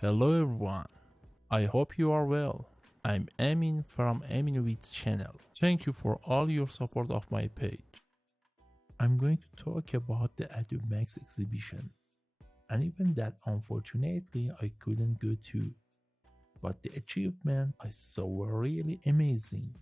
Hello everyone, I hope you are well. I'm Amin from AminWith's channel. Thank you for all your support of my page. I'm going to talk about the Adobe MAX exhibition, and even that unfortunately I couldn't go to. But the achievement I saw were really amazing.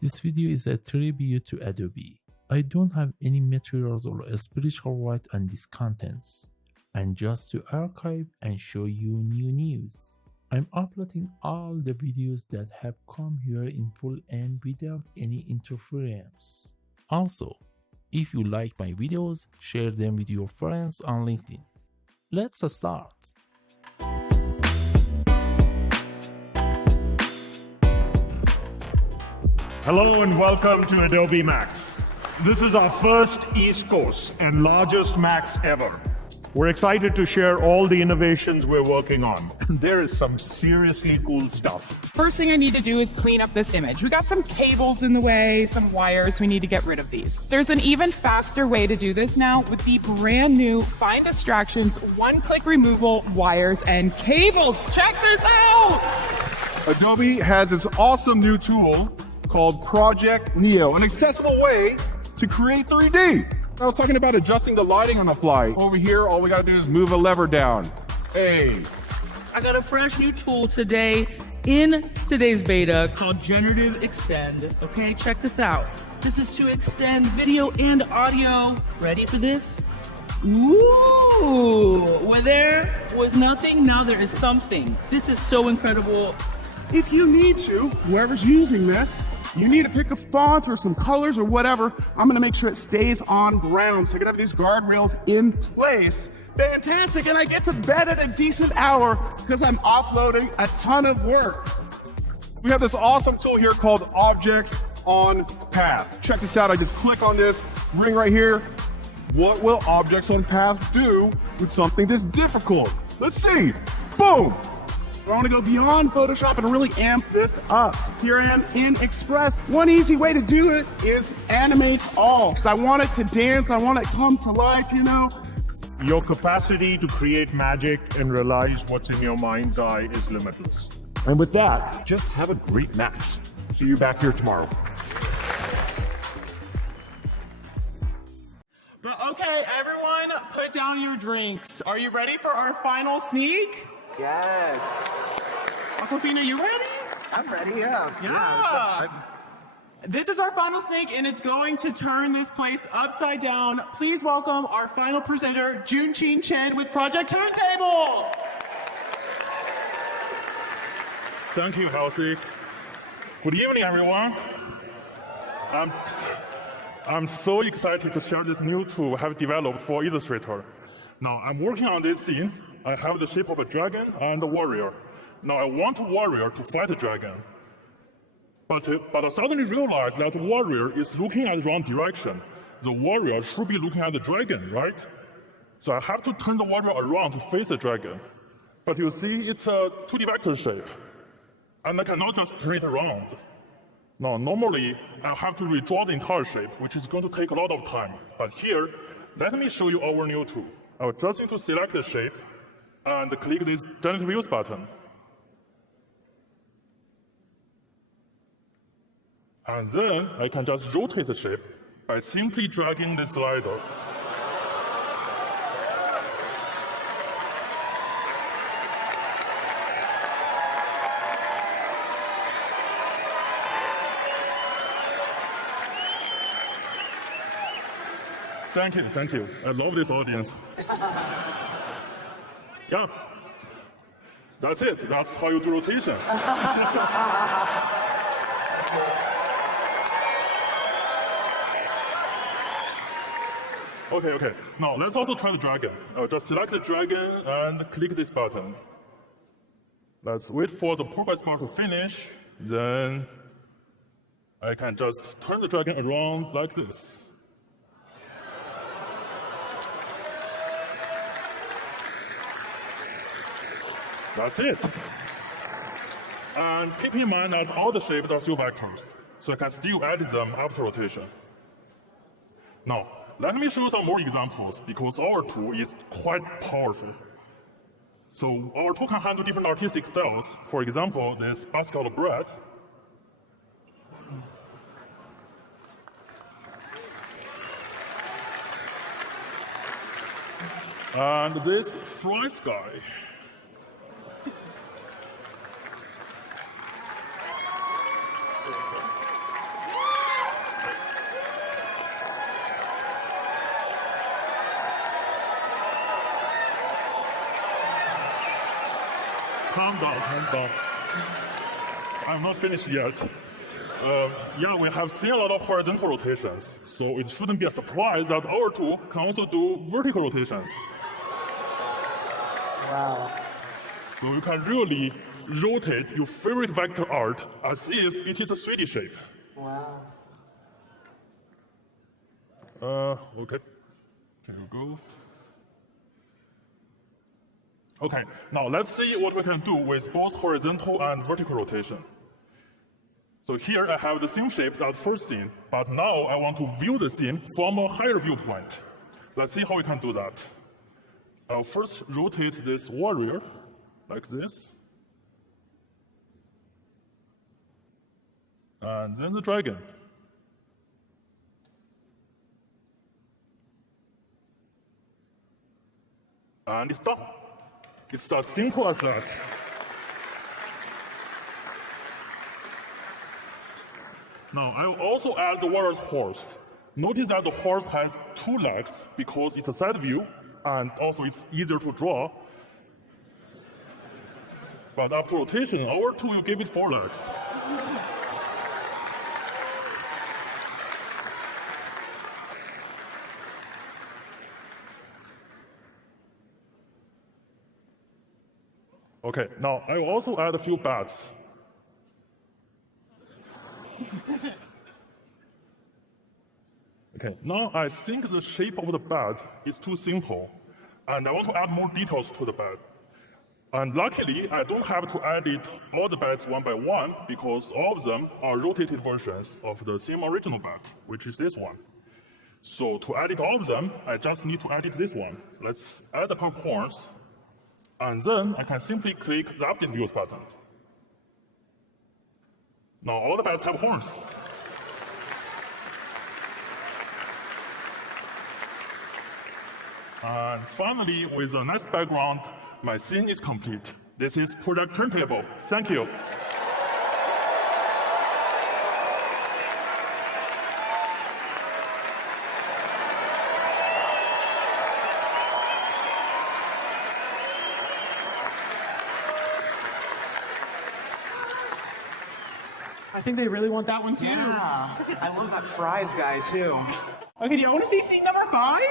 This video is a tribute to Adobe. I don't have any materials or spiritual right on these contents, and just to archive and show you new news. I'm uploading all the videos that have come here in full and without any interference. Also, if you like my videos, share them with your friends on LinkedIn. Let's start. Hello and welcome to Adobe MAX. This is our first East Coast and largest MAX ever. We're excited to share all the innovations we're working on. There is some seriously cool stuff. First thing I need to do is clean up this image. We got some cables in the way, some wires, we need to get rid of these. There's an even faster way to do this now with the brand new Find Distractions, one-click removal, wires, and cables. Check this out! Adobe has this awesome new tool called Project Neo, an accessible way to create 3D. I was talking about adjusting the lighting on the fly. Over here, all we gotta do is move a lever down. Hey. I got a fresh new tool today in today's beta called Generative Extend. Okay, check this out. This is to extend video and audio. Ready for this? Ooh, where there was nothing, now there is something. This is so incredible. If you need to, whoever's using this, you need to pick a font or some colors or whatever. I'm gonna make sure it stays on ground. So you're gonna have these guardrails in place. Fantastic, and I get to bed at a decent hour because I'm offloading a ton of work. We have this awesome tool here called Objects on Path. Check this out, I just click on this ring right here. What will Objects on Path do with something this difficult? Let's see, boom. I want to go beyond Photoshop and really amp this up. Here I am in Express. One easy way to do it is animate all. Because I want it to dance, I want it to come to life, you know? Your capacity to create magic and realize what's in your mind's eye is limitless. And with that, just have a great match. See you back here tomorrow. But okay, everyone, put down your drinks. Are you ready for our final sneak? Yes. Aquafina, you ready? I'm ready, yeah. Yeah. This is our final sneak, and it's going to turn this place upside down. Please welcome our final presenter, Junqing Chen with Project Turntable. Thank you, Halsey. Good evening, everyone. I'm so excited to share this new tool I have developed for Illustrator. Now, I'm working on this scene. I have the shape of a dragon and a warrior. Now, I want a warrior to fight a dragon. But I suddenly realized that the warrior is looking at the wrong direction. The warrior should be looking at the dragon, right? So I have to turn the warrior around to face the dragon. But you see, it's a 2D vector shape. And I cannot just turn it around. Now, normally, I have to redraw the entire shape, which is going to take a lot of time. But here, let me show you our new tool. I will just need to select the shape and click this Generative Use button. And then I can just rotate the shape by simply dragging the slider. Thank you. I love this audience. Yeah, that's it. That's how you do rotation. Okay. Now let's also try the dragon. I'll just select the dragon and click this button. Let's wait for the progress bar to finish. Then I can just turn the dragon around like this. That's it. And keep in mind that all the shapes are still vectors, so I can still edit them after rotation. Now, let me show you some more examples because our tool is quite powerful. So our tool can handle different artistic styles. For example, this basket of bread. And this fly sky. Calm down, calm down. I'm not finished yet. Yeah, we have seen a lot of horizontal rotations, so it shouldn't be a surprise that our tool can also do vertical rotations. Wow. So you can really rotate your favorite vector art as if it is a 3D shape. Wow. Okay. Here we go. Okay, now let's see what we can do with both horizontal and vertical rotation. So here I have the same shape as first scene, but now I want to view the scene from a higher viewpoint. Let's see how we can do that. I'll first rotate this warrior like this. And then the dragon. And it's done. It's as simple as that. Now, I will also add the warrior's horse. Notice that the horse has 2 legs because it's a side view, and also it's easier to draw. But after rotation, our tool will give it 4 legs. Okay, now I will also add a few bats. Okay, now I think the shape of the bat is too simple, and I want to add more details to the bat. And luckily, I don't have to edit all the bats one by one, because all of them are rotated versions of the same original bat, which is this one. So to edit all of them, I just need to edit this one. Let's add a pair of horns. And then I can simply click the Update Views button. Now all the bats have horns. And finally, with a nice background, my scene is complete. This is Project Turntable. Thank you. I think they really want that one too. Yeah. I love that fries guy too. Okay, do y'all want to see scene number 5?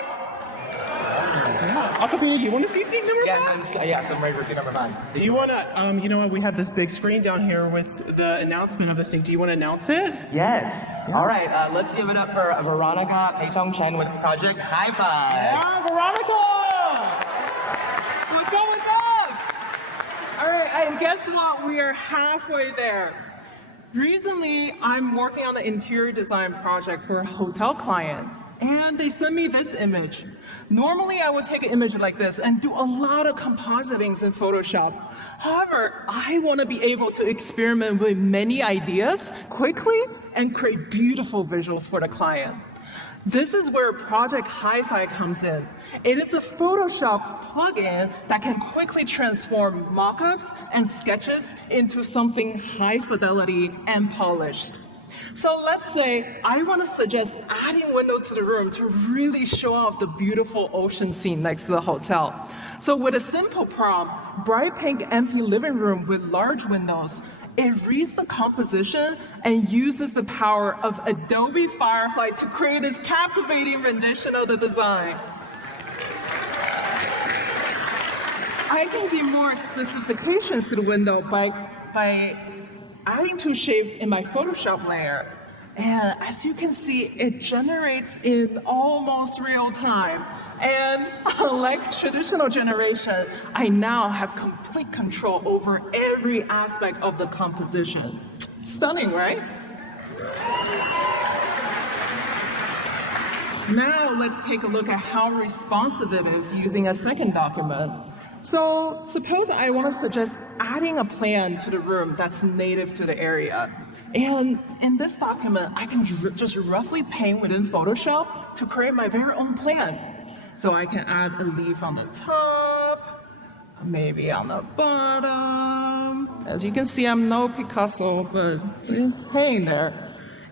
Aquafina, do you want to see scene number 5? Yes, I'm ready for scene number 5. Do you want to, you know what, we have this big screen down here with the announcement of this thing. Do you want to announce it? Yes. All right, let's give it up for Veronica Peitong Chen with Project HiFi. Yeah, Veronica! What's up, what's up? All right, and guess what? We are halfway there. Recently, I'm working on an interior design project for a hotel client, and they sent me this image. Normally, I would take an image like this and do a lot of compositings in Photoshop. However, I want to be able to experiment with many ideas quickly and create beautiful visuals for the client. This is where Project HiFi comes in. It is a Photoshop plugin that can quickly transform mockups and sketches into something high fidelity and polished. So let's say I want to suggest adding window to the room to really show off the beautiful ocean scene next to the hotel. So with a simple prompt, bright pink empty living room with large windows, it reads the composition and uses the power of Adobe Firefly to create this captivating rendition of the design. I can give more specifications to the window by adding 2 shapes in my Photoshop layer. And as you can see, it generates in almost real time. And unlike traditional generation, I now have complete control over every aspect of the composition. Stunning, right? Now let's take a look at how responsive it is using a second document. So suppose I want to suggest adding a plan to the room that's native to the area. And in this document, I can just roughly paint within Photoshop to create my very own plan. So I can add a leaf on the top, maybe on the bottom. As you can see, I'm no Picasso, but hang there.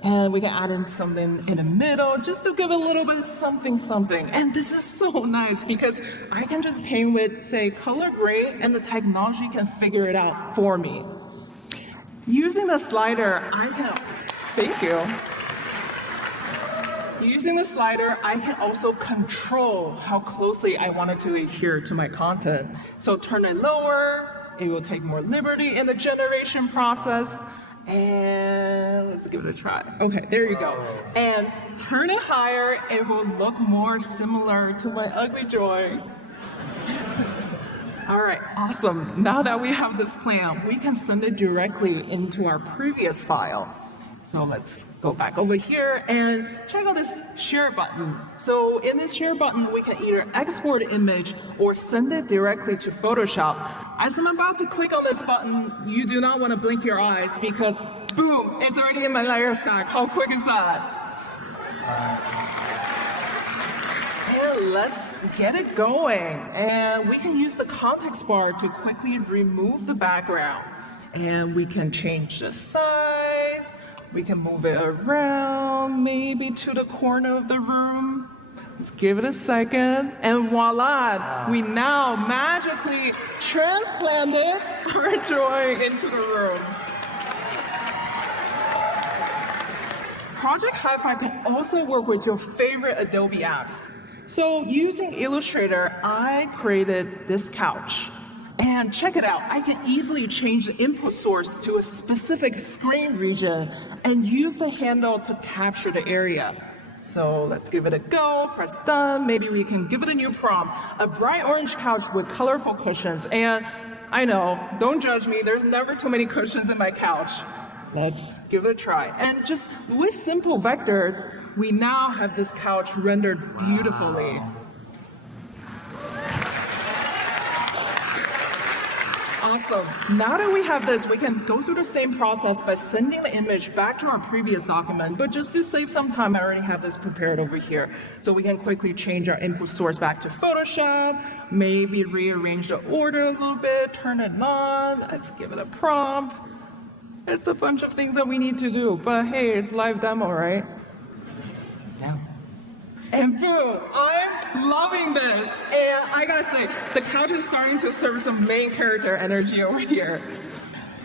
And we can add in something in the middle just to give a little bit of something, something. And this is so nice because I can just paint with, say, color grade, and the technology can figure it out for me. Using the slider, I can, thank you. Using the slider, I can also control how closely I want it to adhere to my content. So turn it lower, it will take more liberty in the generation process. And let's give it a try. Okay, there you go. And turn it higher, it will look more similar to my ugly joy. All right, awesome. Now that we have this plan, we can send it directly into our previous file. So let's go back over here and check out this share button. So in this share button, we can either export an image or send it directly to Photoshop. As I'm about to click on this button, you do not want to blink your eyes because boom, it's already in my layer stack. How quick is that? And let's get it going. And we can use the context bar to quickly remove the background. And we can change the size. We can move it around, maybe to the corner of the room. Let's give it a second, and voila, we now magically transplanted our joy into the room. Project HiFi can also work with your favorite Adobe apps. So using Illustrator, I created this couch. And check it out, I can easily change the input source to a specific screen region and use the handle to capture the area. So let's give it a go, press done, maybe we can give it a new prompt, a bright orange couch with colorful cushions. And I know, don't judge me, there's never too many cushions in my couch. Let's give it a try. And just with simple vectors, we now have this couch rendered beautifully. Awesome. Now that we have this, we can go through the same process by sending the image back to our previous document, but just to save some time, I already have this prepared over here. So we can quickly change our input source back to Photoshop, maybe rearrange the order a little bit, turn it on, let's give it a prompt. It's a bunch of things that we need to do, but hey, it's live demo, right? Yeah. And boom, I'm loving this. And I gotta say, the couch is starting to serve some main character energy over here.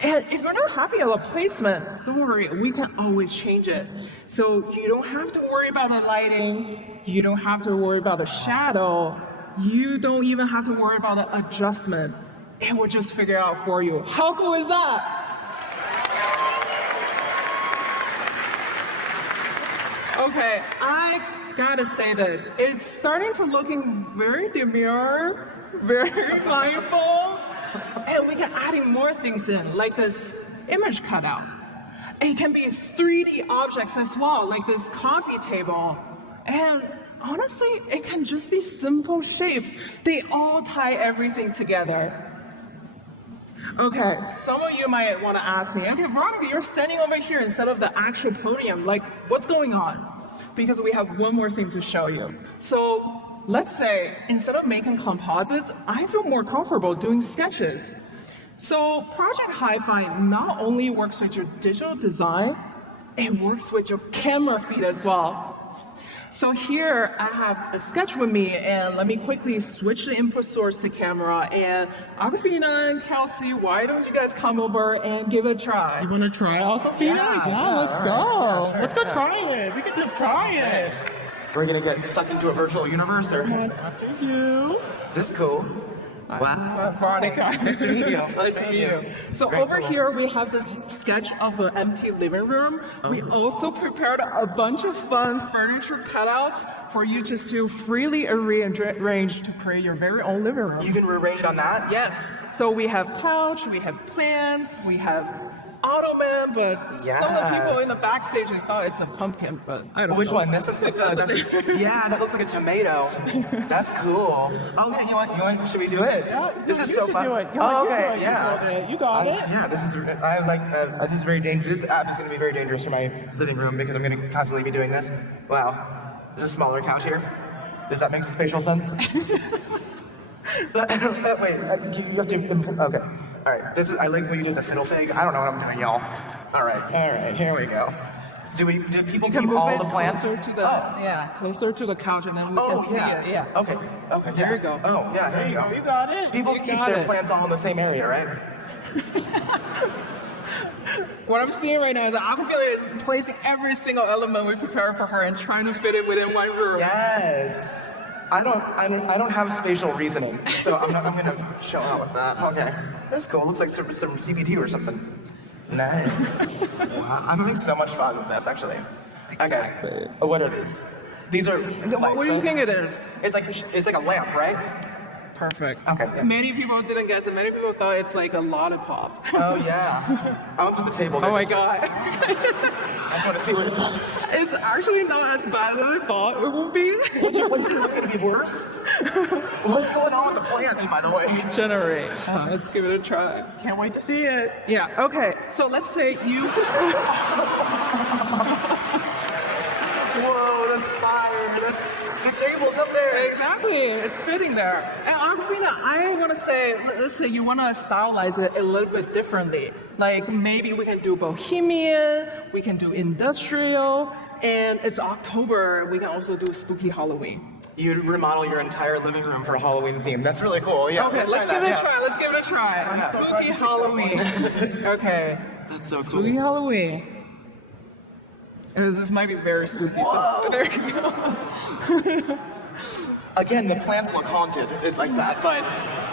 And if you're not happy with the placement, don't worry, we can always change it. So you don't have to worry about the lighting, you don't have to worry about the shadow, you don't even have to worry about the adjustment. It will just figure it out for you. How cool is that? Okay, I gotta say this. It's starting to looking very demure, very mindful, and we can add in more things in, like this image cutout. It can be 3D objects as well, like this coffee table. And honestly, it can just be simple shapes. They all tie everything together. Okay, some of you might want to ask me, okay, Veronica, you're standing over here instead of the actual podium. Like, what's going on? Because we have one more thing to show you. So let's say, instead of making composites, I feel more comfortable doing sketches. So Project HiFi not only works with your digital design, it works with your camera feed as well. So here I have a sketch with me, and let me quickly switch the input source to camera. And Aquafina and Kelsey, why don't you guys come over and give it a try? You want to try Aquafina? Yeah, let's go. Let's go try it. We get to try it. We're gonna get sucked into a virtual universe, or? After you. This is cool. Wow. Veronica. Nice to meet you. Nice to meet you. So Very over cool. here we have this sketch of an empty living room. We also prepared a bunch of fun furniture cutouts for you just to freely arrange to create your very own living room. You can rearrange it on that? Yes. So we have couch, we have plants, we have Automan, but Yes. some of the people in the backstage they thought it's a pumpkin, but I don't know. Which one? This is yeah, that looks like a tomato. That's cool. Okay, you want? Should we do it? Yeah, this is you so should fun. do it. Oh, You okay, should yeah. do it. You got it. Yeah, this is. I like. This is very dangerous. This app is going to be very dangerous for my living room because I'm going to constantly be doing this. Wow, there's a smaller couch here. Does that make spatial sense? Wait, you have to. Okay. All right. This is. I like what you did the fiddle thing. I don't know what I'm doing, y'all. All right. Here we go. Do people keep all the plants? Closer to the couch, and then we can see it. Yeah. Okay. There you go. Oh, yeah. There you go. You got it. People You keep got their it. plants all in the same area, right? What I'm seeing right now is that Aquafilia is placing every single element we prepare for her and trying to fit it within one room. Yes. I don't have spatial reasoning, so I'm gonna show out with that. Okay. That's cool. Looks like some CBD or something. Nice. Wow. I'm having so much fun with this, actually. Okay. What are these? These are lights, What do you right? think it is? It's like a lamp, right? Perfect. Okay. Many people didn't guess it. Many people thought it's like a lollipop. Oh yeah. I'll put the table there. Oh my god. I just want to see what it does. It's actually not as bad as I thought it would be. What do you think was going to be worse? What's going on with the plants, by the way? Generate. Let's give it a try. Can't wait to see it. Yeah, okay. So let's say you... Whoa, that's fire. The table's up there. Exactly, it's fitting there. And Aquafina, I want to say, let's say you want to stylize it a little bit differently. Like maybe we can do bohemian, we can do industrial, and it's October, we can also do spooky Halloween. You remodel your entire living room for a Halloween theme. That's really cool. Yeah. Okay, let's give it a try. Let's give it a try. Spooky Halloween. Okay. That's so cool. Spooky Halloween. This might be very spooky. So there you go. Again, the plants look haunted like that, but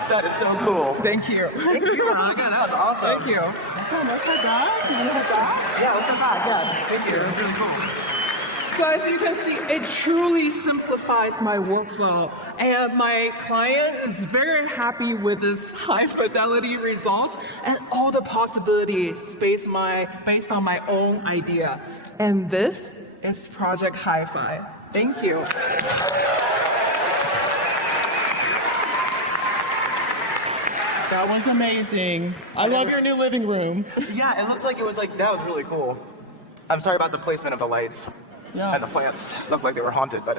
that is so cool. Thank you. Thank you, Veronica. That was awesome. Thank you. Let's head back. Can you head back? Yeah, let's head back. Yeah, thank you. That was really cool. So as you can see, it truly simplifies my workflow. And my client is very happy with this high fidelity results and all the possibilities based on my own idea. And this is Project HiFi. Thank you. That was amazing. I love your new living room. Yeah, it looks like that was really cool. I'm sorry about the placement of the lights. Yeah. And the plants looked like they were haunted, but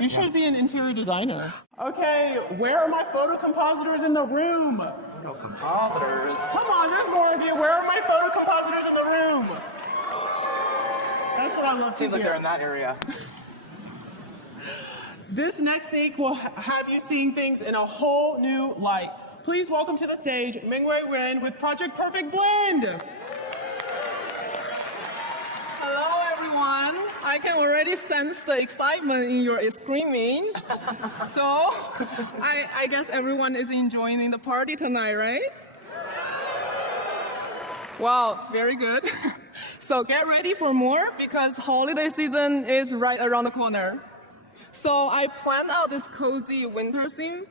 You should be an interior designer. Okay, where are my photo compositors in the room? No compositors. Come on, there's more of you. Where are my photo compositors in the room? That's what I love to Seems like hear. they're in that area. This next week will have you seeing things in a whole new light. Please welcome to the stage Mingwei Ren with Project Perfect Blend. Hello, everyone. I can already sense the excitement in your screaming. So, I guess everyone is enjoying the party tonight, right? Wow, very good. So get ready for more because holiday season is right around the corner. So I planned out this cozy winter theme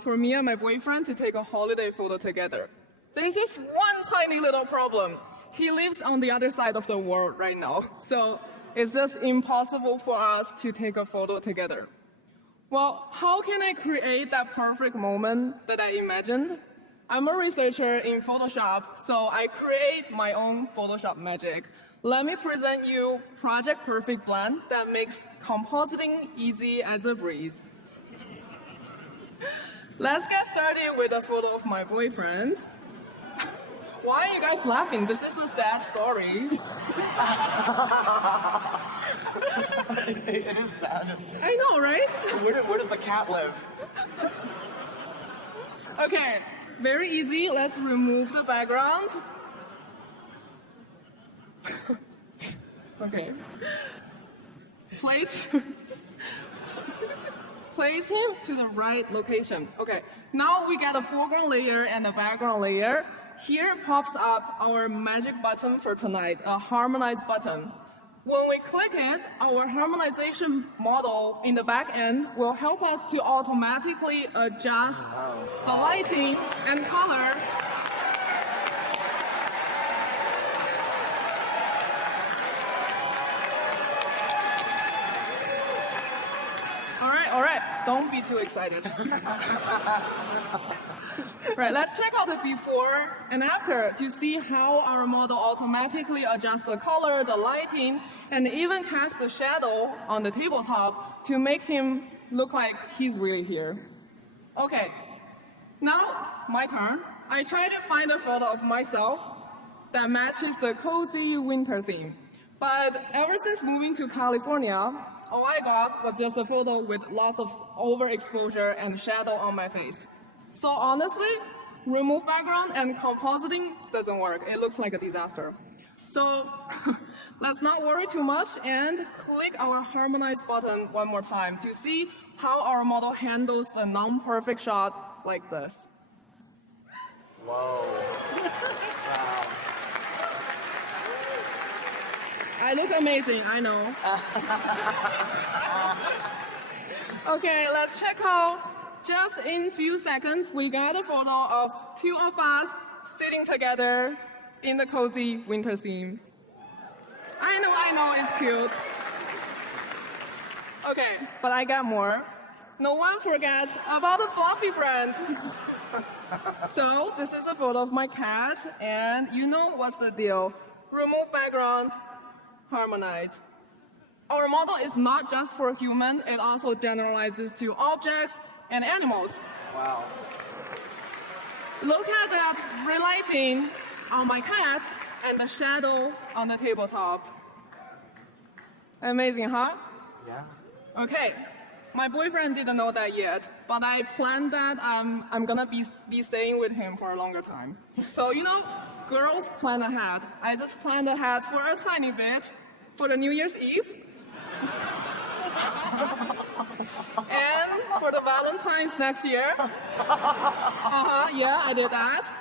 for me and my boyfriend to take a holiday photo together. There's this one tiny little problem. He lives on the other side of the world right now, so it's just impossible for us to take a photo together. Well, how can I create that perfect moment that I imagined? I'm a researcher in Photoshop, so I create my own Photoshop magic. Let me present you Project Perfect Blend that makes compositing easy as a breeze. Let's get started with a photo of my boyfriend. Why are you guys laughing? This is a sad story. It is sad. I know, right? Where does the cat live? Okay, very easy. Let's remove the background. Okay. Place him to the right location. Okay, now we get a foreground layer and a background layer. Here pops up our magic button for tonight, a Harmonize button. When we click it, our harmonization model in the back end will help us to automatically adjust the lighting and color Don't be too excited. Right, let's check out the before and after to see how our model automatically adjusts the color, the lighting, and even casts the shadow on the tabletop to make him look like he's really here. Okay, now my turn. I try to find a photo of myself that matches the cozy winter theme. But ever since moving to California, all I got was just a photo with lots of overexposure and shadow on my face. So honestly, remove background and compositing doesn't work. It looks like a disaster. So let's not worry too much and click our Harmonize button one more time to see how our model handles the non-perfect shot like this. Whoa. Wow. I look amazing, I know. Okay, let's check out. Just in few seconds, we got a photo of two of us sitting together in the cozy winter theme. I know, it's cute. Okay, but I got more. No one forgets about the fluffy friend. So, this is a photo of my cat, and you know what's the deal. Remove background, harmonize. Our model is not just for human, it also generalizes to objects and animals. Wow. Look at that relighting on my cat and the shadow on the tabletop. Amazing, huh? Yeah. Okay, my boyfriend didn't know that yet, but I planned that I'm gonna be staying with him for a longer time. So, you know, girls plan ahead. I just planned ahead for a tiny bit for the New Year's Eve. And for the Valentine's next year. Yeah, I did that.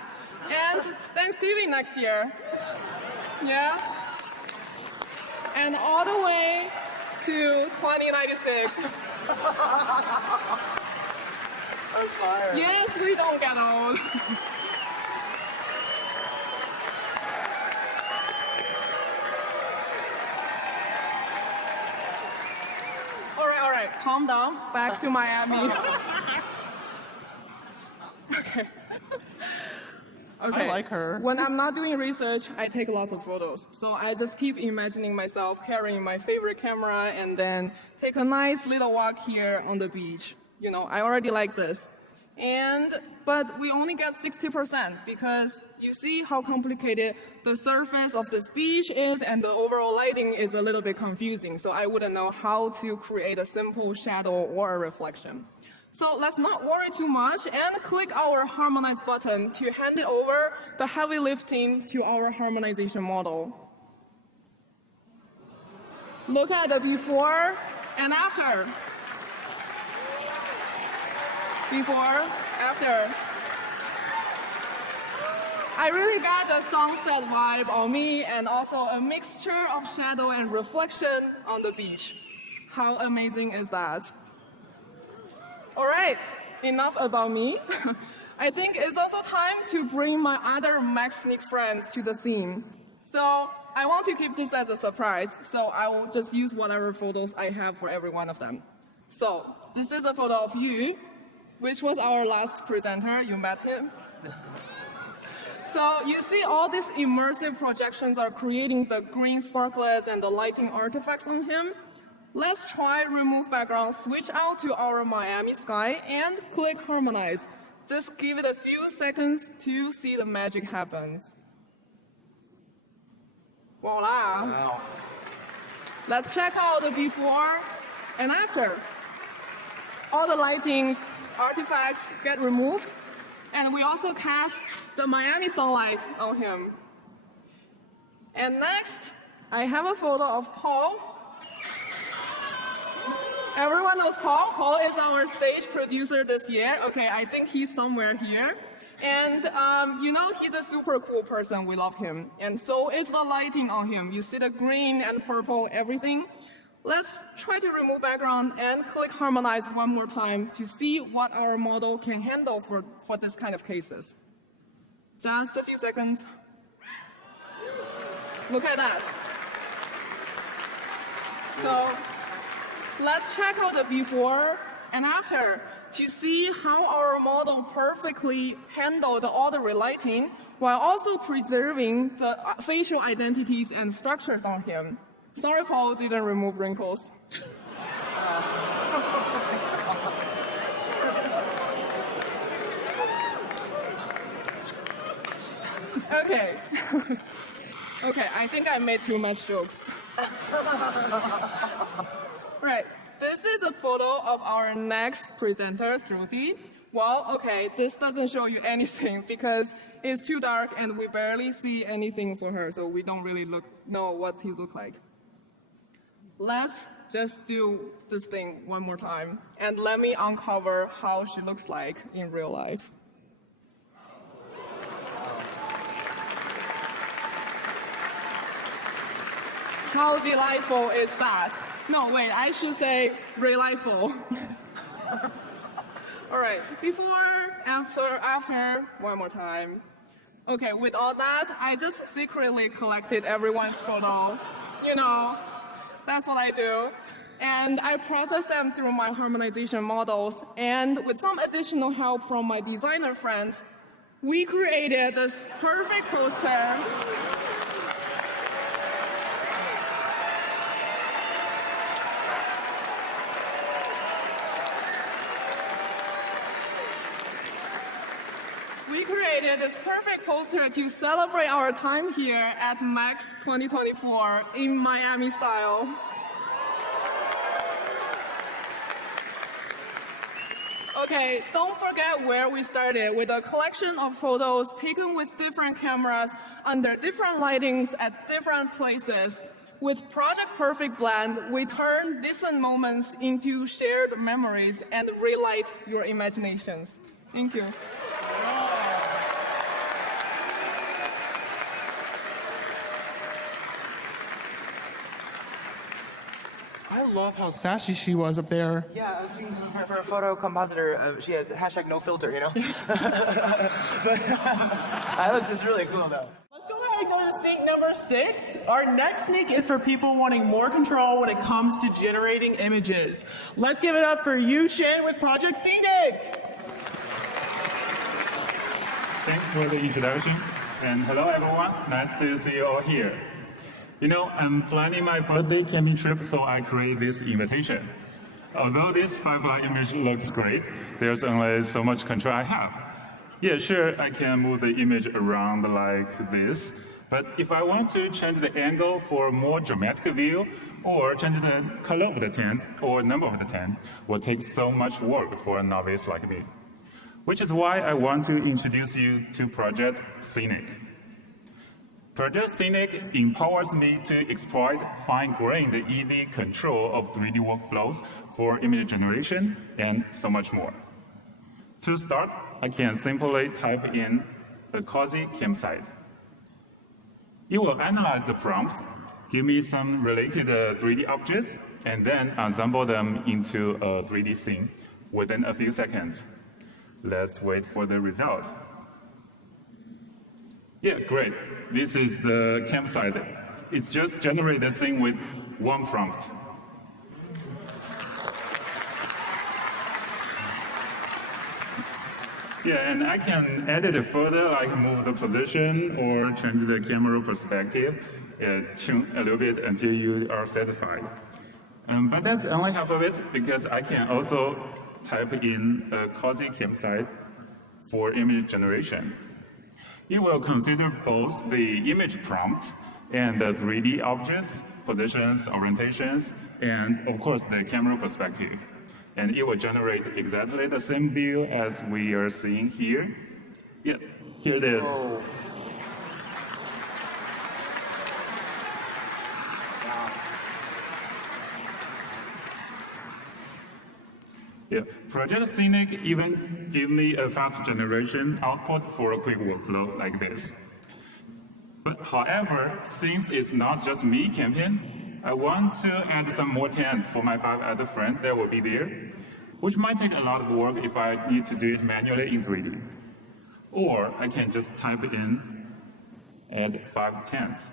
And Thanksgiving next year. Yeah. And all the way to 2096. That's fire. Yes, we don't get old. All right, calm down. Back to Miami. Okay. I like her. When I'm not doing research, I take lots of photos. So I just keep imagining myself carrying my favorite camera and then take a nice little walk here on the beach. You know, I already like this. But we only get 60% because you see how complicated the surface of this beach is and the overall lighting is a little bit confusing. So I wouldn't know how to create a simple shadow or a reflection. So let's not worry too much and click our Harmonize button to hand it over the heavy lifting to our harmonization model. Look at the before and after. Before, after. I really got the sunset vibe on me and also a mixture of shadow and reflection on the beach. How amazing is that? All right, enough about me. I think it's also time to bring my other Max Sneak friends to the scene. So I want to keep this as a surprise, so I will just use whatever photos I have for every one of them. So this is a photo of you, which was our last presenter. You met him. So you see all these immersive projections are creating the green sparklers and the lighting artifacts on him. Let's try remove background, switch out to our Miami sky, and click Harmonize. Just give it a few seconds to see the magic happens. Voila! Wow. Let's check out the before and after. All the lighting artifacts get removed, and we also cast the Miami sunlight on him. And next, I have a photo of Paul. Everyone knows Paul. Paul is our stage producer this year. Okay, I think he's somewhere here. And you know, he's a super cool person. We love him. And so is the lighting on him. You see the green and purple, everything. Let's try to remove background and click Harmonize one more time to see what our model can handle for this kind of cases. Just a few seconds. Look at that. So let's check out the before And after, to see how our model perfectly handled all the relighting while also preserving the facial identities and structures on him. Sorry, Paul didn't remove wrinkles. Okay. Okay, I think I made too much jokes. Right, this is a photo of our next presenter, Drudy. Well, okay, this doesn't show you anything because it's too dark and we barely see anything for her, so we don't really know what he looks like. Let's just do this thing one more time, and let me uncover how she looks like in real life. How delightful is that? No, wait, I should say delightful. All right, before, after, one more time. Okay, with all that, I just secretly collected everyone's photo. You know, that's what I do. And I processed them through my harmonization models. And with some additional help from my designer friends, we created this perfect poster. We created this perfect poster to celebrate our time here at MAX 2024 in Miami style. Okay, don't forget where we started with a collection of photos taken with different cameras under different lightings at different places. With Project Perfect Blend, we turn distant moments into shared memories and relight your imaginations. Thank you. I love how sassy she was up there. Yeah, I was thinking for a photo compositor, she has hashtag no filter, you know? But that was just really cool, though. Let's go ahead and go to sneak number 6. Our next sneak is for people wanting more control when it comes to generating images. Let's give it up for Yu Shin with Project Scenic. Thanks for the introduction. And hello, everyone. Nice to see you all here. You know, I'm planning my birthday camping trip, so I create this invitation. Although this Firefly image looks great, there's only so much control I have. Yeah, sure, I can move the image around like this, but if I want to change the angle for a more dramatic view, or change the color of the tent, or number of the tent, will take so much work for a novice like me. Which is why I want to introduce you to Project Scenic. Project Scenic empowers me to exploit fine-grained easy control of 3D workflows for image generation and so much more. To start, I can simply type in a cozy campsite. It will analyze the prompts, give me some related 3D objects, and then assemble them into a 3D scene within a few seconds. Let's wait for the result. Yeah, great. This is the campsite. It's just generated the scene with one prompt. Yeah, and I can edit it further, like move the position or change the camera perspective, tune a little bit until you are satisfied. But that's only half of it, because I can also type in a cozy campsite for image generation. It will consider both the image prompt and the 3D objects, positions, orientations, and of course the camera perspective. And it will generate exactly the same view as we are seeing here. Yeah, here it is. Oh. Yeah, Project Scenic even give me a fast generation output for a quick workflow like this. But however, since it's not just me camping, I want to add some more tents for my 5 other friends that will be there, which might take a lot of work if I need to do it manually in 3D. Or I can just type in, add 5 tents.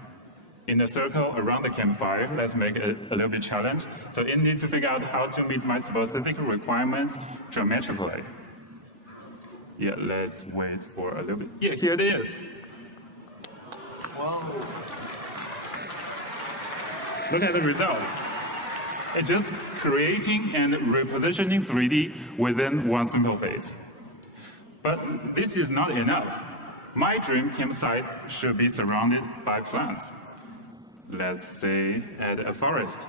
in a circle around the campfire. Let's make it a little bit challenge. So it needs to figure out how to meet my specific requirements geometrically. Yeah, let's wait for a little bit. Yeah, here it is. Wow. Look at the result. It's just creating and repositioning 3D within one simple phase. But this is not enough. My dream campsite should be surrounded by plants. Let's say at a forest.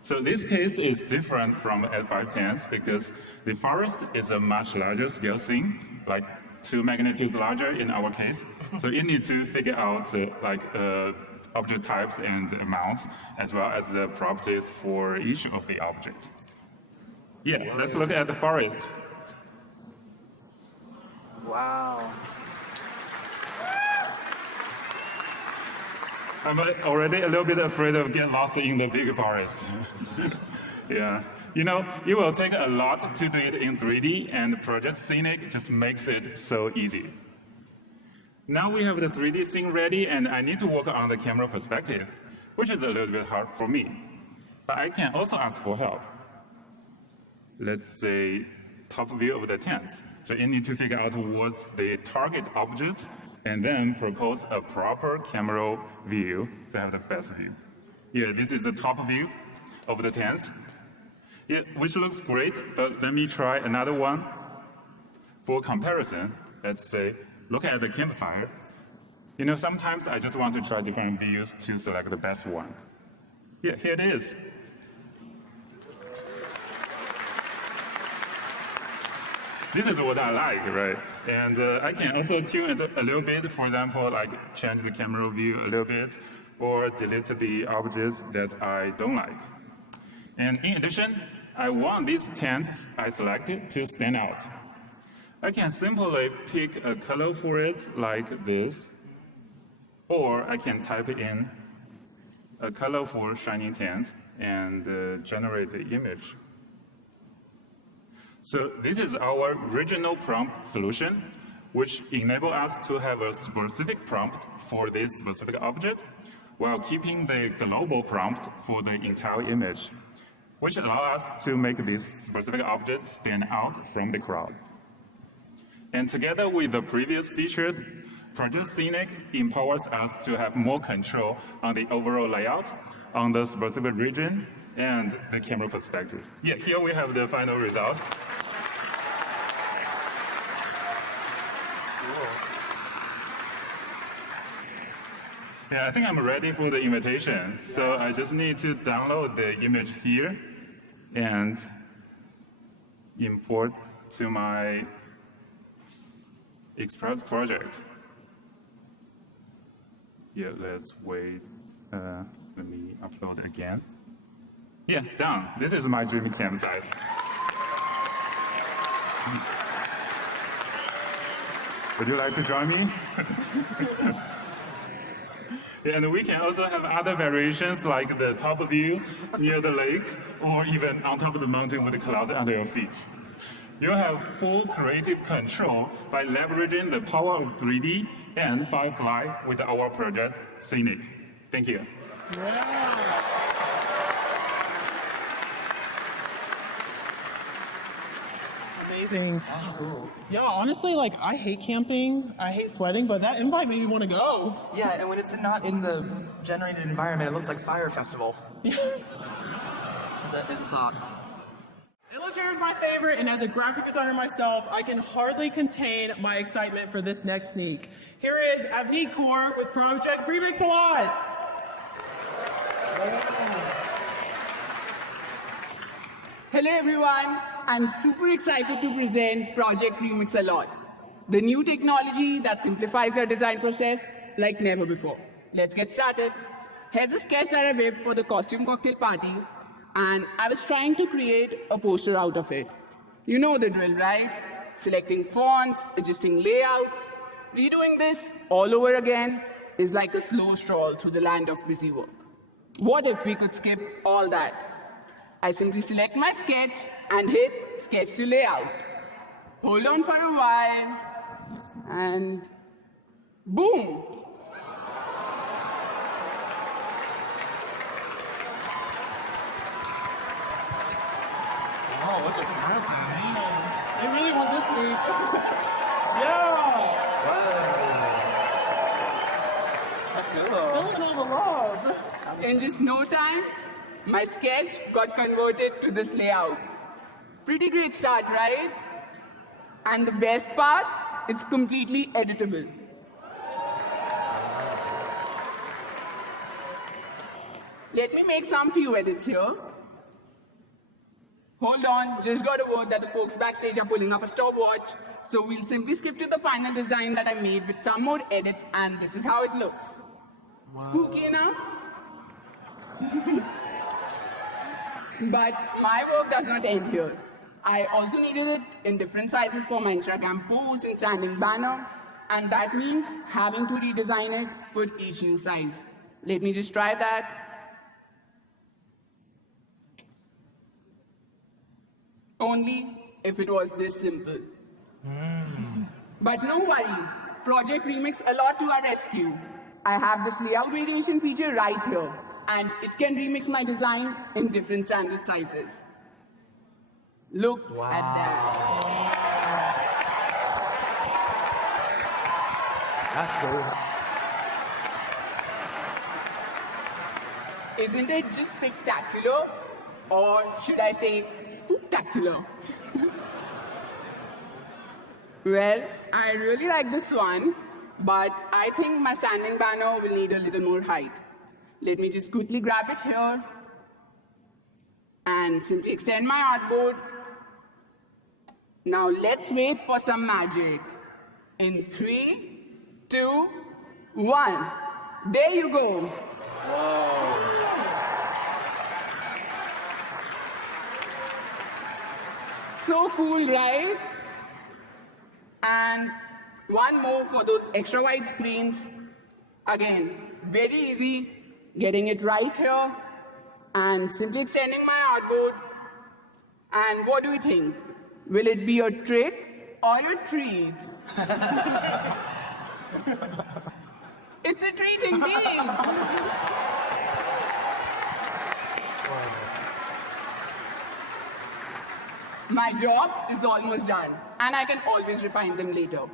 So this case is different from at 510s because the forest is a much larger scale scene, like 2 magnitudes larger in our case. So you need to figure out object types and amounts, as well as the properties for each of the objects. Yeah, let's look at the forest. Wow. I'm already a little bit afraid of getting lost in the big forest. Yeah. You know, it will take a lot to do it in 3D, and Project Scenic just makes it so easy. Now we have the 3D scene ready, and I need to work on the camera perspective, which is a little bit hard for me. But I can also ask for help. Let's say top view of the tents. So you need to figure out what's the target objects, and then propose a proper camera view to have the best view. Yeah, this is the top view of the tents. Yeah, which looks great, but let me try another one. For comparison, let's say, look at the campfire. You know, sometimes I just want to try different views to select the best one. Yeah, here it is. This is what I like, right? And I can also tune it a little bit, for example, like change the camera view a little bit, or delete the objects that I don't like. And in addition, I want this tent I selected to stand out. I can simply pick a color for it, like this, or I can type in a color for shiny tent and generate the image. So this is our original prompt solution, which enables us to have a specific prompt for this specific object, while keeping the global prompt for the entire image, which allows us to make this specific object stand out from the crowd. And together with the previous features, Project Scenic empowers us to have more control on the overall layout, on the specific region, and the camera perspective. Yeah, here we have the final result. Yeah, I think I'm ready for the invitation. So I just need to download the image here and import to my Express project. Yeah, let's wait. Let me upload again. Yeah, done. This is my dream campsite. Would you like to join me? Yeah, and we can also have other variations like the top view near the lake, or even on top of the mountain with the clouds under your feet. You have full creative control by leveraging the power of 3D and Firefly with our project Scenic. Thank you. Yeah. Amazing. Yeah, honestly, like, I hate camping, I hate sweating, but that invite made me want to go. Yeah, and when it's not in the generated environment, it looks like Fire Festival. It's a thought. Illustrator is my favorite, and as a graphic designer myself, I can hardly contain my excitement for this next sneak. Here is Avneet Kaur with Project Remix a Lot. Hello everyone, I'm super excited to present Project Remix a Lot, the new technology that simplifies your design process like never before. Let's get started. Here's a sketch that I made for the costume cocktail party, and I was trying to create a poster out of it. You know the drill, right? Selecting fonts, adjusting layouts. Redoing this all over again is like a slow stroll through the land of busy work. What if we could skip all that? I simply select my sketch and hit Sketch to Layout. Hold on for a while, and boom! In just no time, my sketch got converted to this layout. Pretty great start, right? And the best part, it's completely editable. Let me make some few edits here. Hold on, just got a word that the folks backstage are pulling up a stopwatch. So we'll simply skip to the final design that I made with some more edits, and this is how it looks. Wow. Spooky enough? But my work does not end here. I also needed it in different sizes for my Instagram post and standing banner, and that means having to redesign it for each new size. Let me just try that. Only if it was this simple. But no worries, Project Remix a lot to our rescue. I have this layout variation feature right here, and it can remix my design in different standard sizes. Look at that. That's cool. Isn't it just spectacular? Or should I say, spooktacular? Well, I really like this one, but I think my standing banner will need a little more height. Let me just quickly grab it here and simply extend my artboard. Now let's wait for some magic. In 3, 2, 1. There you go. Whoa. So cool, right? And one more for those extra wide screens. Again, very easy, getting it right here, and simply extending my artboard. And what do you think? Will it be a trick or a treat? It's a treat indeed. My job is almost done, and I can always refine them later.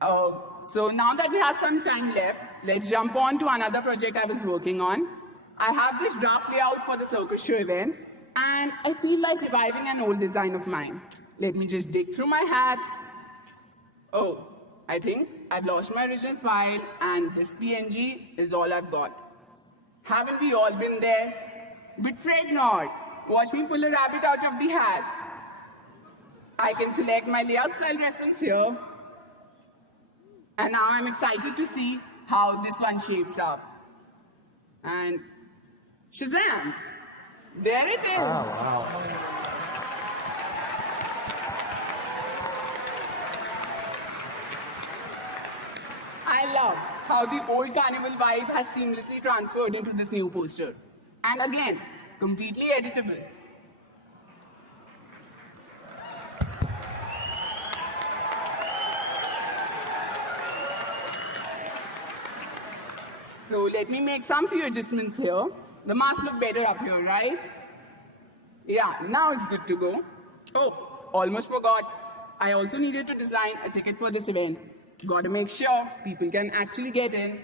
So now that we have some time left, let's jump on to another project I was working on. I have this draft layout for the circus show event, and I feel like reviving an old design of mine. Let me just dig through my hat. Oh, I think I've lost my original file, and this PNG is all I've got. Haven't we all been there? But fret not. Watch me pull a rabbit out of the hat. I can select my layout style reference here. And now I'm excited to see how this one shapes up. And Shazam! There it is! Wow. I love how the old carnival vibe has seamlessly transferred into this new poster. And again, completely editable. So let me make some few adjustments here. The mask look better up here, right? Yeah, now it's good to go. Oh, almost forgot. I also needed to design a ticket for this event. Gotta make sure people can actually get in.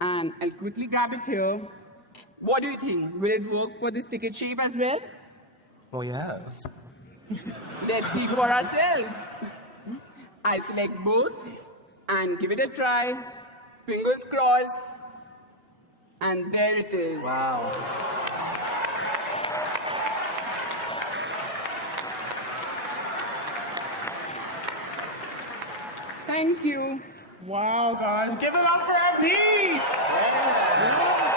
And I'll quickly grab it here. What do you think? Will it work for this ticket shape as well? Well, yes. Let's see for ourselves. I select both and give it a try. Fingers crossed. And there it is. Wow. Thank you. Wow, guys. Give it up for our Pete! Yeah.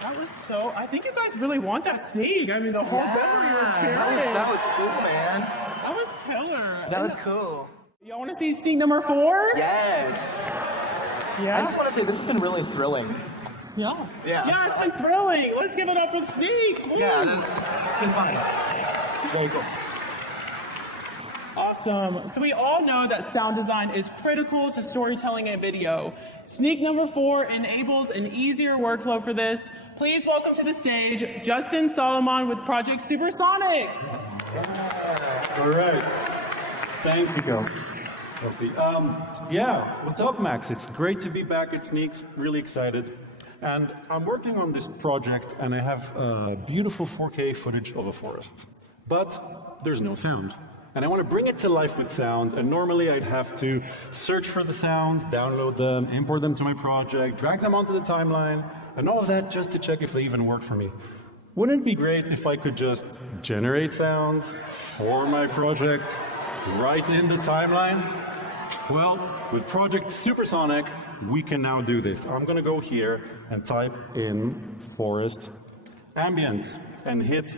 That was so, I think you guys really want that sneak. I mean, the whole time we were cheering. That was cool, man. That was killer. That was cool. Y'all want to see sneak number 4? Yes. Yeah. I just want to say this has been really thrilling. Yeah. Yeah. Yeah, it's been thrilling. Let's give it up for Sneaks. Woo. Yeah, it's been fun. Very cool. Awesome. So we all know that sound design is critical to storytelling and video. Sneak number 4 enables an easier workflow for this. Please welcome to the stage Justin Solomon with Project Supersonic. All right. Thank you, Kel. Let's see. Yeah, what's up, Max? It's great to be back at Sneaks. Really excited. And I'm working on this project, and I have beautiful 4K footage of a forest. But there's no sound. And I want to bring it to life with sound, and normally I'd have to search for the sounds, download them, import them to my project, drag them onto the timeline, and all of that just to check if they even work for me. Wouldn't it be great if I could just generate sounds for my project right in the timeline? Well, with Project Supersonic, we can now do this. I'm going to go here and type in forest ambience and hit,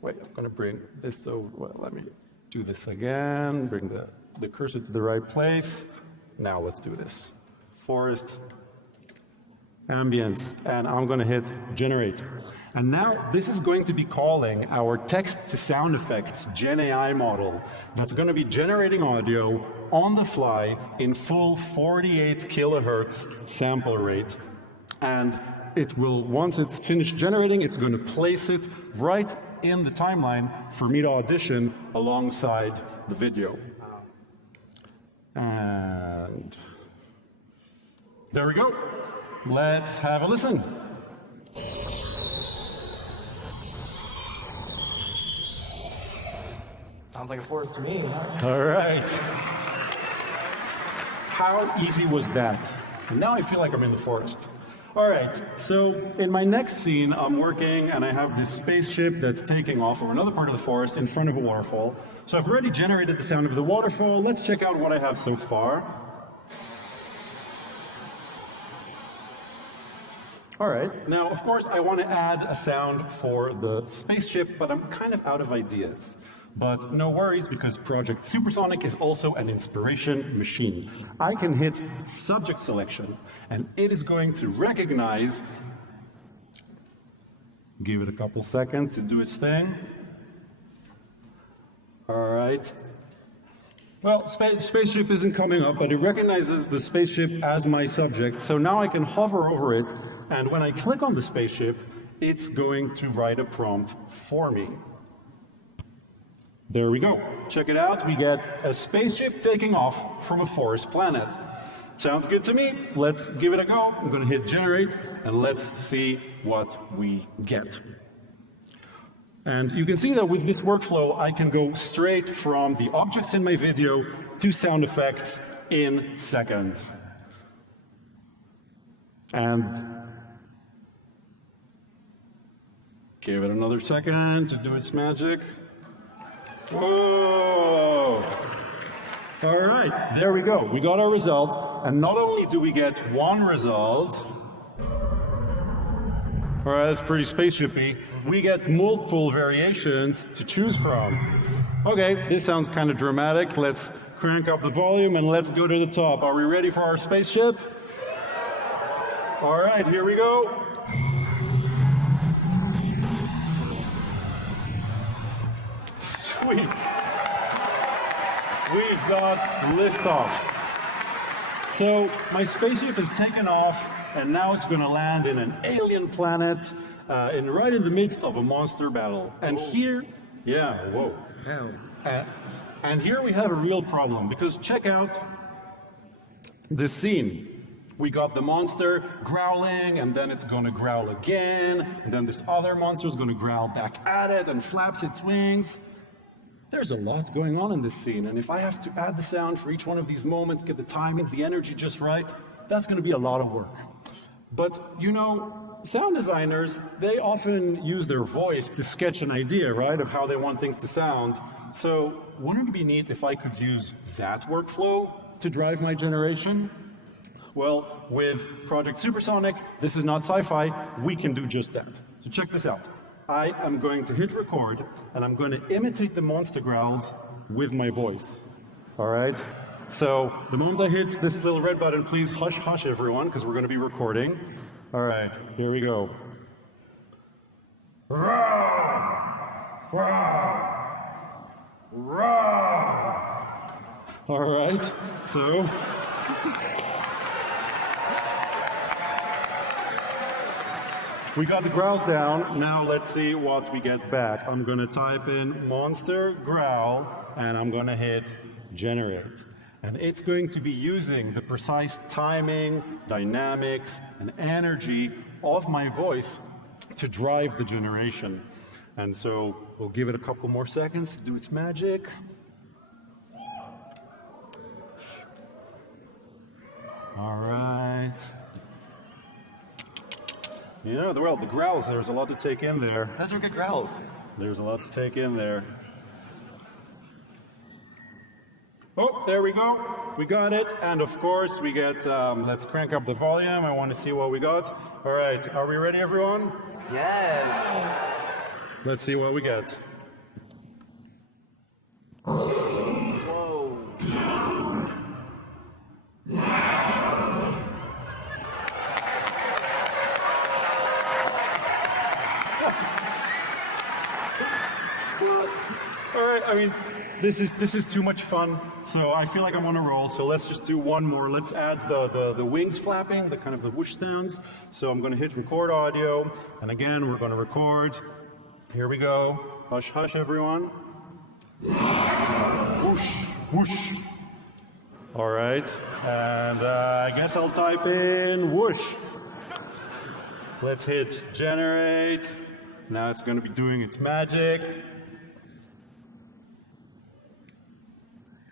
wait, I'm going to bring this over, well, let me do this again, bring the cursor to the right place. Now let's do this. Forest ambience, and I'm going to hit generate. And now this is going to be calling our text-to-sound effects Gen AI model that's going to be generating audio on the fly in full 48 kilohertz sample rate. And it will, once it's finished generating, it's going to place it right in the timeline for me to audition alongside the video. And there we go. Let's have a listen. Sounds like a forest to me. All right. How easy was that? And now I feel like I'm in the forest. All right, so in my next scene, I'm working and I have this spaceship that's taking off over another part of the forest in front of a waterfall. So I've already generated the sound of the waterfall. Let's check out what I have so far. All right, now of course I want to add a sound for the spaceship, but I'm kind of out of ideas. But no worries, because Project Supersonic is also an inspiration machine. I can hit subject selection, and it is going to recognize, give it a couple seconds to do its thing. All right. Well, spaceship isn't coming up, but it recognizes the spaceship as my subject. So now I can hover over it, and when I click on the spaceship, it's going to write a prompt for me. There we go. Check it out. We get a spaceship taking off from a forest planet. Sounds good to me. Let's give it a go. I'm going to hit generate, and let's see what we get. And you can see that with this workflow, I can go straight from the objects in my video to sound effects in seconds. And give it another second to do its magic. Whoa! All right, there we go. We got our result, and not only do we get one result, all right, that's pretty spaceshipy, we get multiple variations to choose from. Okay, this sounds kind of dramatic. Let's crank up the volume and let's go to the top. Are we ready for our spaceship? All right, here we go. Sweet. We've got liftoff. So my spaceship has taken off, and now it's going to land in an alien planet, right in the midst of a monster battle. And here, yeah, whoa. And here we have a real problem, because check out this scene. We got the monster growling, and then it's going to growl again, and then this other monster is going to growl back at it and flaps its wings. There's a lot going on in this scene, and if I have to add the sound for each one of these moments, get the timing, the energy just right, that's going to be a lot of work. But, you know, sound designers, they often use their voice to sketch an idea, right, of how they want things to sound. So wouldn't it be neat if I could use that workflow to drive my generation? Well, with Project Supersonic, this is not sci-fi, we can do just that. So check this out. I am going to hit record, and I'm going to imitate the monster growls with my voice. All right? So the moment I hit this little red button, please hush, hush, everyone, because we're going to be recording. All right, here we go. Rah! Rah! Rah! All right, so... we got the growls down. Now let's see what we get back. I'm going to type in monster growl, and I'm going to hit generate. And it's going to be using the precise timing, dynamics, and energy of my voice to drive the generation. And so we'll give it a couple more seconds to do its magic. All right. Yeah, well, the growls, there's a lot to take in there. Those are good growls. There's a lot to take in there. Oh, there we go. We got it. And of course, we get, let's crank up the volume. I want to see what we got. All right, are we ready, everyone? Yes. Let's see what we get. Whoa. All right, I mean, this is too much fun, so I feel like I'm on a roll, so let's just do one more. Let's add the wings flapping, the kind of the whoosh sounds. So I'm going to hit record audio, and again, we're going to record. Here we go. Hush, hush, everyone. Whoosh, whoosh. All right, and I guess I'll type in whoosh. Let's hit generate. Now it's going to be doing its magic.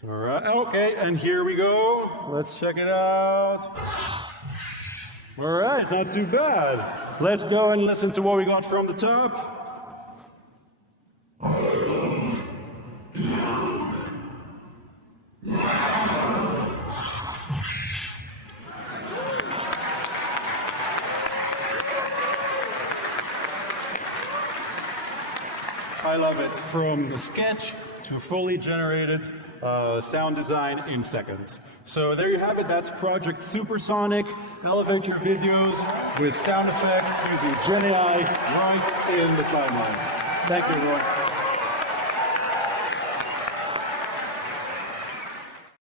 All right, okay, and here we go. Let's check it out. All right, not too bad. Let's go and listen to what we got from the top. I love it. From the sketch to fully generated sound design in seconds. So there you have it. That's Project Supersonic. Elevate your videos with sound effects using GenAI right in the timeline. Thank you, everyone.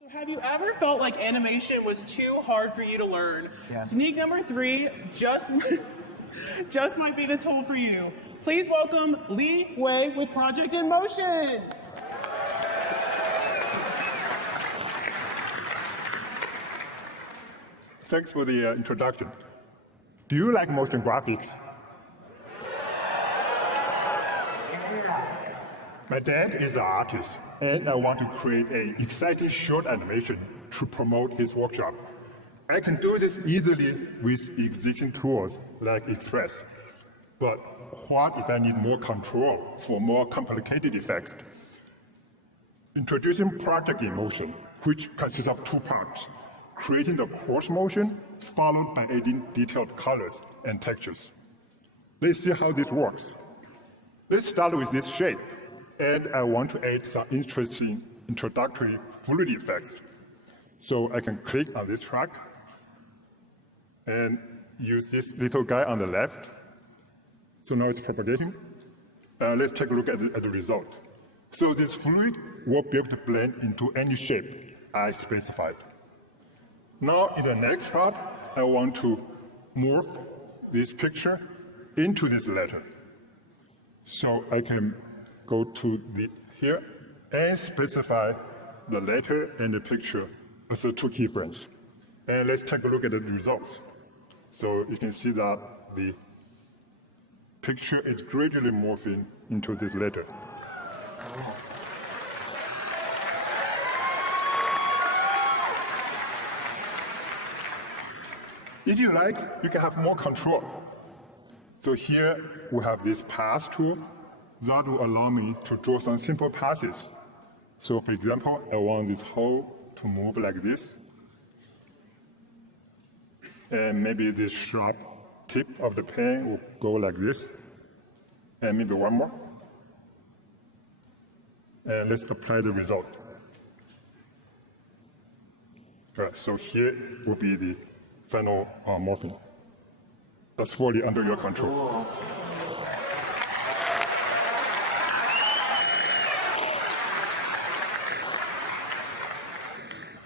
Have you ever felt like animation was too hard for you to learn? Yeah. Sneak number 3 just might be the tool for you. Please welcome Li Wei with Project in Motion. Thanks for the introduction. Do you like motion graphics? My dad is an artist, and I want to create an exciting short animation to promote his workshop. I can do this easily with existing tools like Express. But what if I need more control for more complicated effects? Introducing Project in Motion, which consists of 2 parts. Creating the coarse motion, followed by adding detailed colors and textures. Let's see how this works. Let's start with this shape, and I want to add some interesting introductory fluid effects. So I can click on this track and use this little guy on the left. So now it's propagating. Let's take a look at the result. So this fluid will be able to blend into any shape I specified. Now, in the next part, I want to morph this picture into this letter. So I can go to here and specify the letter and the picture as the 2 keyframes. And let's take a look at the results. So you can see that the picture is gradually morphing into this letter. If you like, you can have more control. So here we have this path tool that will allow me to draw some simple passes. So for example, I want this hole to move like this. And maybe this sharp tip of the pen will go like this. And maybe one more. And let's apply the result. All right, so here will be the final morphing. That's fully under your control.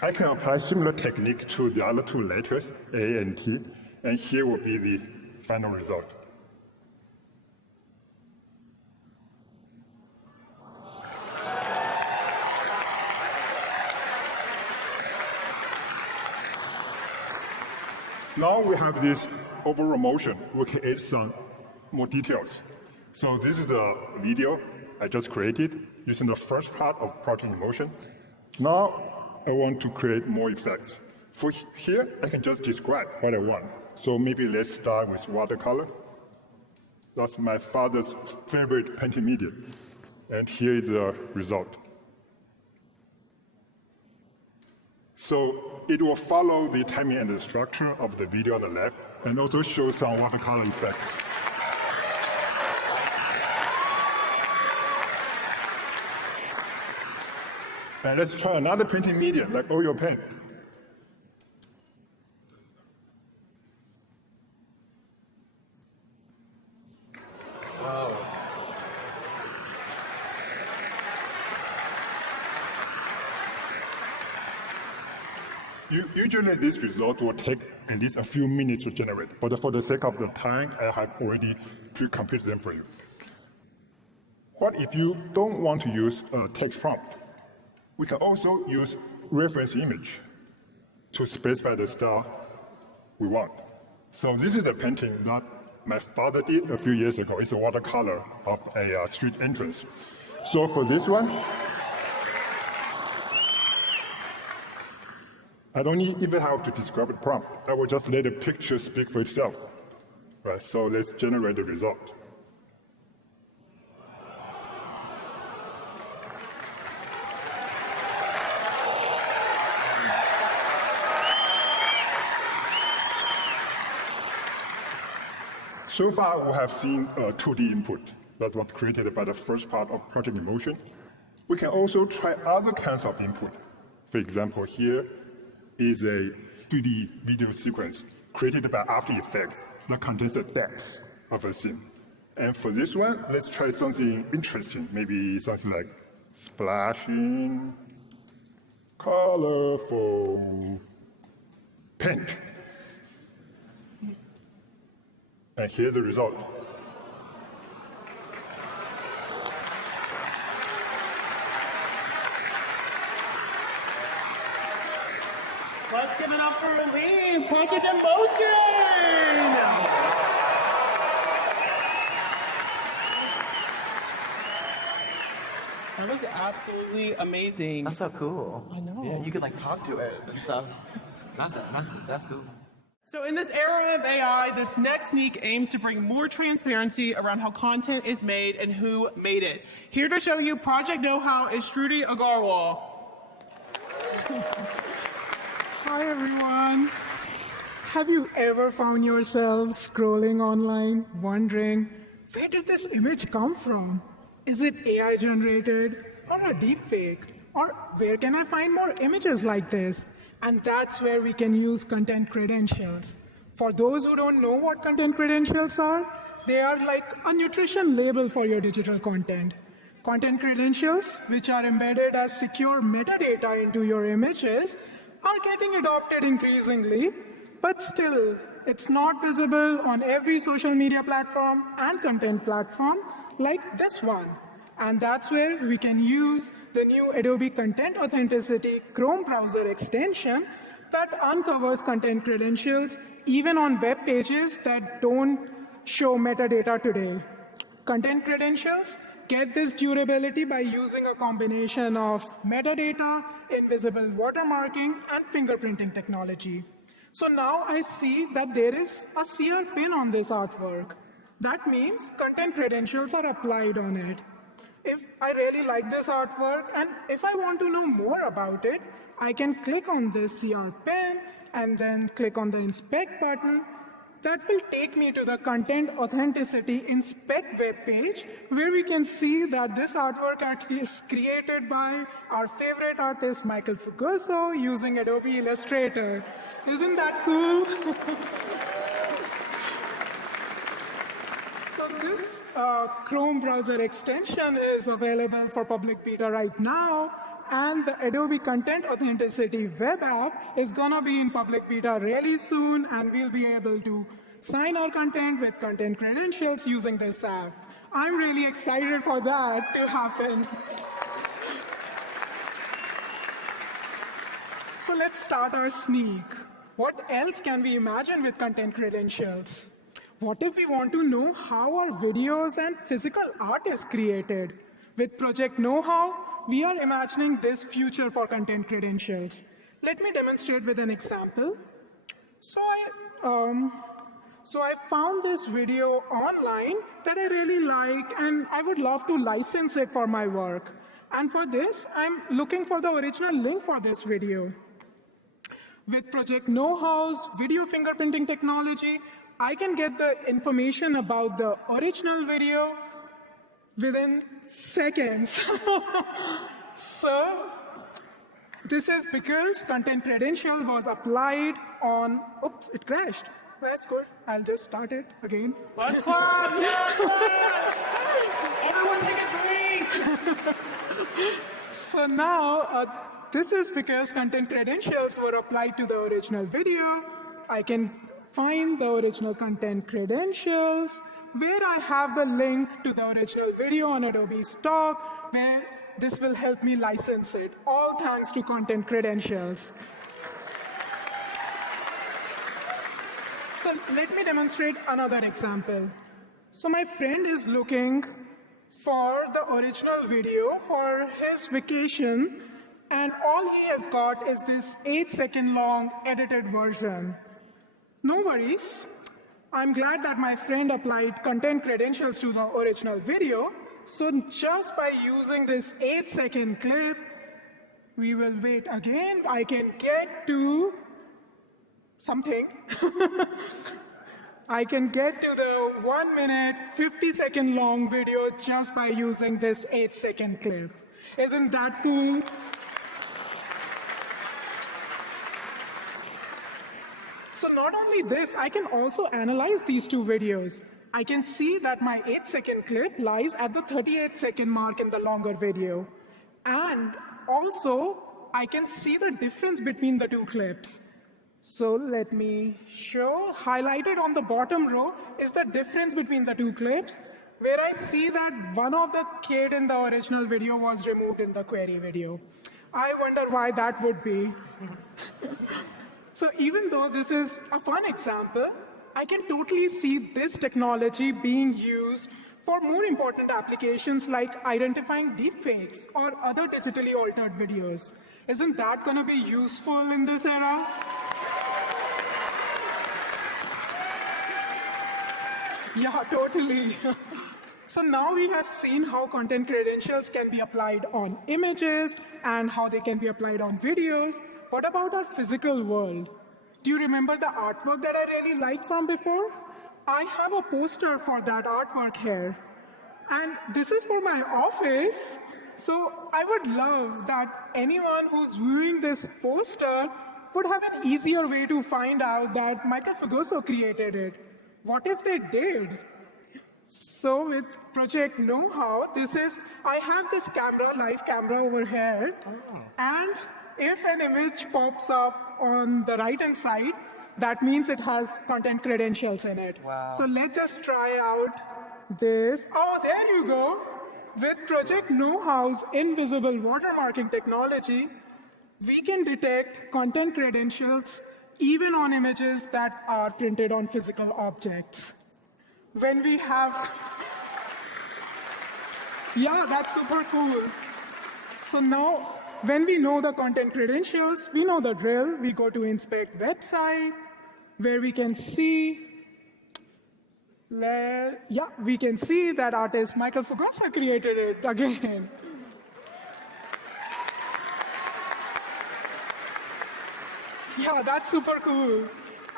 I can apply similar techniques to the other 2 letters, A and T, and here will be the final result. Now we have this overall motion. We can add some more details. So this is the video I just created using the first part of Project in Motion. Now I want to create more effects. For here, I can just describe what I want. So maybe let's start with watercolor. That's my father's favorite painting medium. And here is the result. So it will follow the timing and the structure of the video on the left, and also show some watercolor effects. And let's try another painting medium, like oil paint. Wow. Usually this result will take at least a few minutes to generate, but for the sake of the time, I have already pre-computed them for you. What if you don't want to use a text prompt? We can also use reference image to specify the style we want. So this is the painting that my father did a few years ago. It's a watercolor of a street entrance. So for this one, I don't even have to describe the prompt. I will just let the picture speak for itself. Right, so let's generate the result. So far, we have seen a 2D input that was created by the first part of Project in Motion. We can also try other kinds of input. For example, here is a 3D video sequence created by After Effects that contains the depth of a scene. And for this one, let's try something interesting, maybe something like splashing, colorful, pink. And here's the result. Let's give it up for Lee, Project in Motion! That was absolutely amazing. That's so cool. I know. Yeah, you could like talk to it and stuff. That's cool. So in this era of AI, this next sneak aims to bring more transparency around how content is made and who made it. Here to show you project know-how is Shruti Agarwal. Hi everyone. Have you ever found yourself scrolling online wondering, where did this image come from? Is it AI generated or a deepfake? Or where can I find more images like this? And that's where we can use content credentials. For those who don't know what content credentials are, they are like a nutrition label for your digital content. Content credentials, which are embedded as secure metadata into your images, are getting adopted increasingly, but still, it's not visible on every social media platform and content platform like this one. And that's where we can use the new Adobe Content Authenticity Chrome browser extension that uncovers content credentials even on web pages that don't show metadata today. Content credentials get this durability by using a combination of metadata, invisible watermarking, and fingerprinting technology. So now I see that there is a CR pin on this artwork. That means content credentials are applied on it. If I really like this artwork, and if I want to know more about it, I can click on this CR pin and then click on the inspect button. That will take me to the Content Authenticity Inspect web page, where we can see that this artwork actually is created by our favorite artist, Michael Fugoso, using Adobe Illustrator. Isn't that cool? So this Chrome browser extension is available for public beta right now, and the Adobe Content Authenticity web app is gonna be in public beta really soon, and we'll be able to sign our content with content credentials using this app. I'm really excited for that to happen. So let's start our sneak. What else can we imagine with content credentials? What if we want to know how our videos and physical art is created? With Project Know-How, we are imagining this future for content credentials. Let me demonstrate with an example. So I found this video online that I really like, and I would love to license it for my work. And for this, I'm looking for the original link for this video. With Project Know-How's video fingerprinting technology, I can get the information about the original video within seconds. So this is because content credential was applied on, oops, it crashed. That's good. I'll just start it again. Let's clap! Yeah, clap! Everyone take a drink! So now, this is because content credentials were applied to the original video. I can find the original content credentials, where I have the link to the original video on Adobe Stock, where this will help me license it, all thanks to content credentials. So let me demonstrate another example. So my friend is looking for the original video for his vacation, and all he has got is this 8-second long edited version. No worries. I'm glad that my friend applied content credentials to the original video. So just by using this 8-second clip, we will wait again. I can get to something. I can get to the 1 minute, 50-second long video just by using this 8-second clip. Isn't that cool? So not only this, I can also analyze these two videos. I can see that my 8-second clip lies at the 38-second mark in the longer video. And also, I can see the difference between the two clips. So let me show. Highlighted on the bottom row is the difference between the two clips, where I see that one of the kid in the original video was removed in the query video. I wonder why that would be. So even though this is a fun example, I can totally see this technology being used for more important applications like identifying deepfakes or other digitally altered videos. Isn't that going to be useful in this era? Yeah, totally. So now we have seen how content credentials can be applied on images and how they can be applied on videos. What about our physical world? Do you remember the artwork that I really liked from before? I have a poster for that artwork here. And this is for my office. So I would love that anyone who's viewing this poster would have an easier way to find out that Michael Figoso created it. What if they did? So with Project Know-How, I have this camera, live camera over here. And if an image pops up on the right-hand side, that means it has content credentials in it. Wow. So let's just try out this. Oh, there you go. With Project Know-How's invisible watermarking technology, we can detect content credentials even on images that are printed on physical objects. When we have, yeah, that's super cool. So now, when we know the content credentials, we know the drill. We go to inspect website, where we can see, we can see that artist Michael Figoso created it again. Yeah, that's super cool.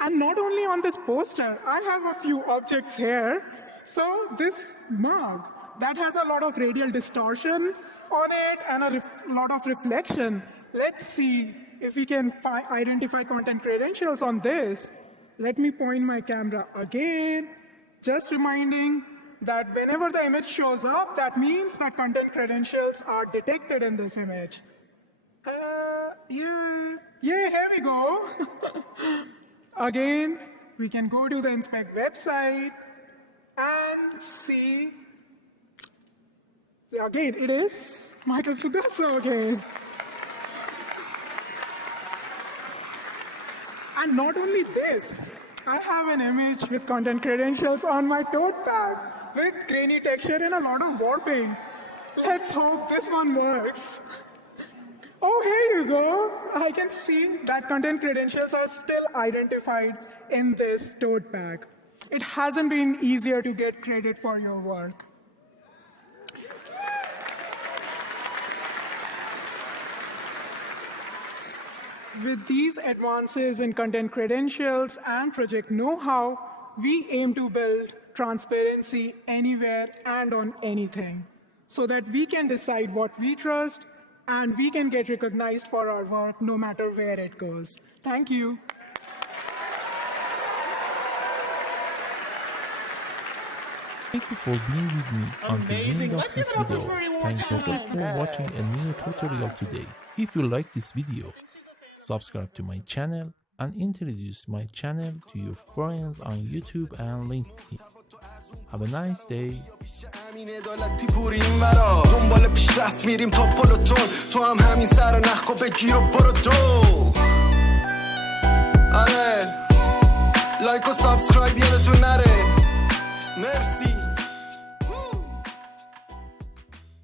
And not only on this poster, I have a few objects here. So this mug, that has a lot of radial distortion on it and a lot of reflection. Let's see if we can identify content credentials on this. Let me point my camera again, just reminding that whenever the image shows up, that means that content credentials are detected in this image. Yeah, here we go. Again, we can go to the inspect website and see. Again, it is Michael Figoso again. And not only this, I have an image with content credentials on my tote bag with grainy texture and a lot of warping. Let's hope this one works. Oh, here you go. I can see that content credentials are still identified in this tote bag. It hasn't been easier to get credit for your work. With these advances in content credentials and project know-how, we aim to build transparency anywhere and on anything, so that we can decide what we trust and we can get recognized for our work no matter where it goes. Thank you. Thank you for being with me until the Amazing. end of Let's this give it up video. for everyone. Thank you for watching a new tutorial today. If you like this video, subscribe to my channel and introduce my channel to your friends on YouTube and LinkedIn. Have a nice day. همین عدالتی پوری این مرا دنبال پیشرفت میریم تا پلوتون تو هم همین سر نخو بگیر و برو دو آره لایک و سابسکرایب یادتون نره مرسی